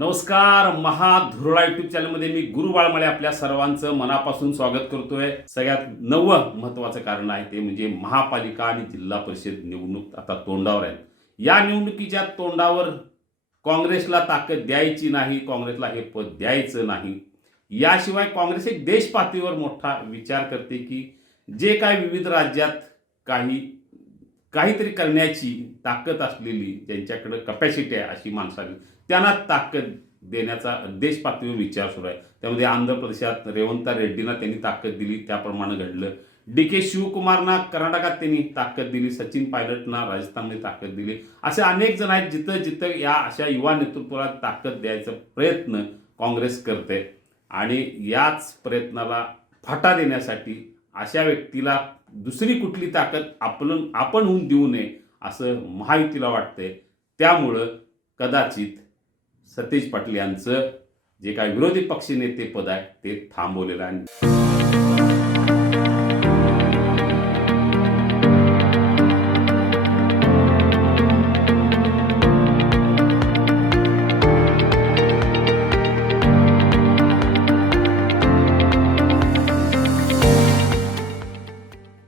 नमस्कार महाधुरळा युट्यूब चॅनलमध्ये मी गुरु आपल्या सर्वांचं मनापासून स्वागत करतोय. सगळ्यात नवं महत्वाचं कारण आहे ते म्हणजे महापालिका आणि जिल्हा परिषद निवडणूक आता तोंडावर आहेत. या निवडणुकीच्या तोंडावर काँग्रेसला ताकद द्यायची नाही काँग्रेसला हे पद द्यायचं नाही. याशिवाय काँग्रेस एक देशपातळीवर मोठा विचार करते की जे काय विविध राज्यात काही काहीतरी करण्याची ताकद असलेली ज्यांच्याकडं कपॅसिटी आहे अशी माणसाने त्यांना ताकद देण्याचा देश पातळीवर विचार सुरू आहे. त्यामध्ये आंध्र प्रदेशात रेवंता रेड्डींना त्यांनी ताकद दिली त्याप्रमाणे घडलं. डी के शिवकुमारना कर्नाटकात त्यांनी ताकद दिली सचिन पायलटना राजस्थानमध्ये ताकद दिली. असे अनेक जण आहेत जिथं जिथं या अशा युवा नेतृत्वाला ताकद द्यायचा प्रयत्न काँग्रेस करते. आणि याच प्रयत्नाला फाटा देण्यासाठी अशा व्यक्तीला दुसरी कुठली ताकद आपण आपण होऊन देऊ नये असं महायुतीला वाटतंय. त्यामुळं कदाचित सतेज पाटील यांचं जे काय विरोधी पक्षनेते पद आहे ते थांबवलेलं आहे.